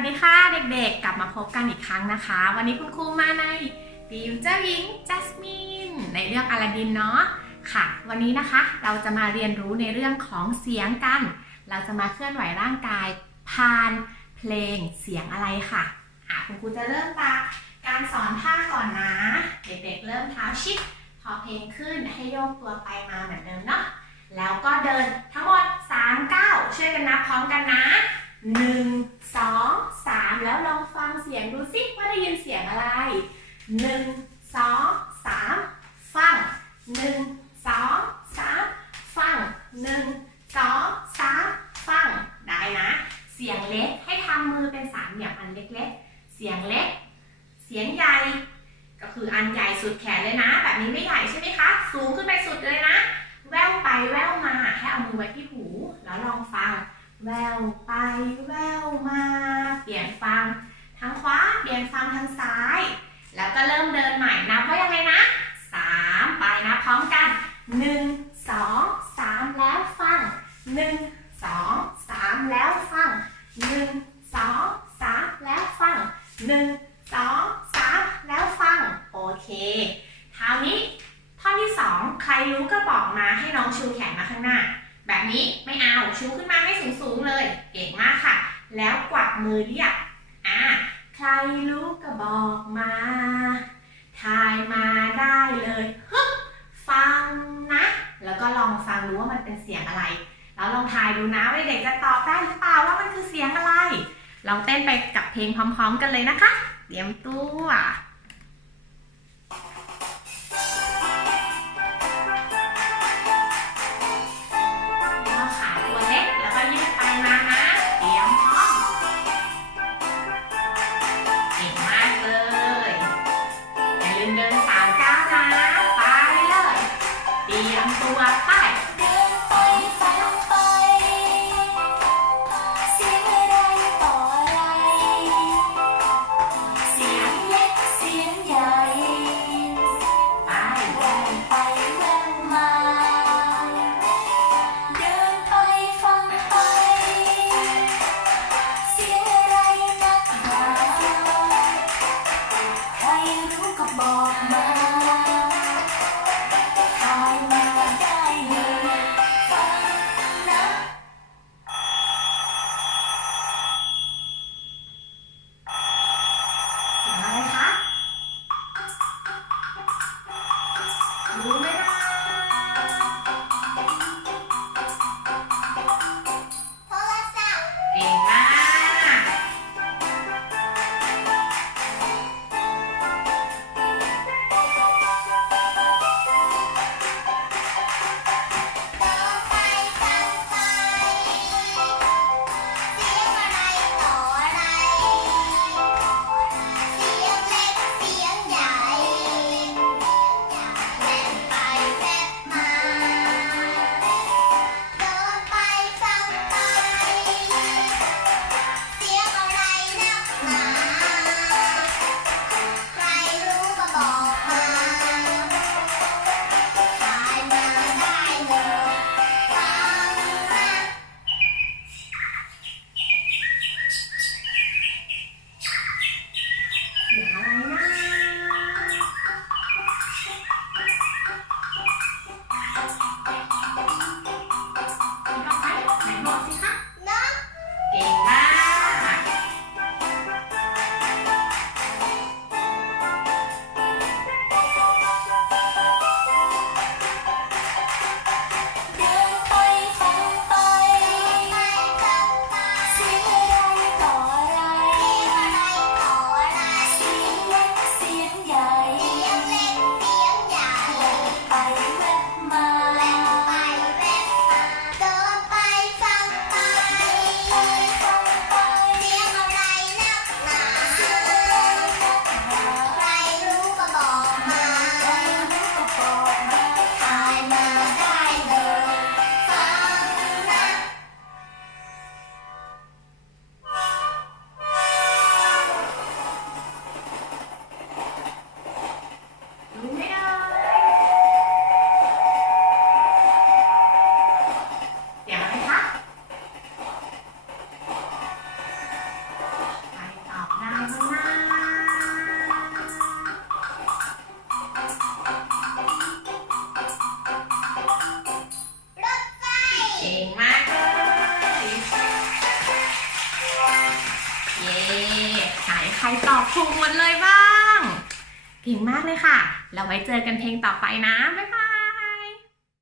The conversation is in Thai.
วัสดีค่ะเด็กๆ กลับมาพบกันอีกครั้งนะคะ วันนี้คุณครูมาในฟิวเจอร์วิงจัสมินในเรื่องอลาดินเนาะค่ะ วันนี้นะคะเราจะมาเรียนรู้ในเรื่องของเสียงกัน เราจะมาเคลื่อนไหวร่างกายผ่านเพลงเสียงอะไรค่ะอะคุณครูจะเริ่มจากการสอนท่าก่อนนะ เด็กๆ เริ่มเท้าชิดพอเพลงขึ้นให้โยกตัวไปมาเหมือนเดิมเนาะแล้วก็เดินทั้งหมด3ก้าวช่วยกันนับพร้อมกันนะ หนึ่งสองสามแล้วลองฟังเสียงดูสิว่าได้ยินเสียงอะไรหนึ่ง สองสามฟังหนึ่งสองสามฟังหนึ่งสองสามฟังได้นะ เสียงเล็กให้ทำมือเป็นสามเหลี่ยมอันเล็กๆ เสียงเล็ก เสียงใหญ่ ก็คืออันใหญ่สุดแขนเลยนะ แบบนี้ไม่ใหญ่ใช่ไหมคะ สูงขึ้นไปสุดเลยนะ แววไปแววมาให้เอามือไว้ที่หู แล้วลองฟัง แววไปแววมา เปลี่ยนฟังทางขวา เปลี่ยนฟังทางซ้าย แล้วก็เริ่มเดินใหม่นับว่าะยังไงนะสามไปนะพร้อมกันหนึ่งสองสามแล้วฟังหนึ่งสองสามแล้วฟังหนึ่งสองสามแล้วฟังหนึ่งสองสามแล้วฟังโอเคคราวนี้ท่อนที่สองใครรู้ก็บอกมาให้น้องชูแขนมาข้างหน้า แบบนี้ไม่เอาชูขึ้นมาให้สูงๆเลย เก่งมากค่ะ แล้วกวักมือเรียก ใครรู้ก็บอกมา ทายมาได้เลยฮึบฟังนะ แล้วก็ลองฟังดูว่ามันเป็นเสียงอะไร แล้วลองทายดูนะว่าเด็กจะตอบได้หรือเปล่าว่ามันคือเสียงอะไร ลองเต้นไปกับเพลงพร้อม ๆ กันเลยนะคะ เตรียมตัว รียมตัวไป เย้ไายใครตอบถูกหมดเลยบ้าง เก่งมากเลยค่ะ เราไว้เจอกันเพลงต่อไปนะ บ๊ายบาย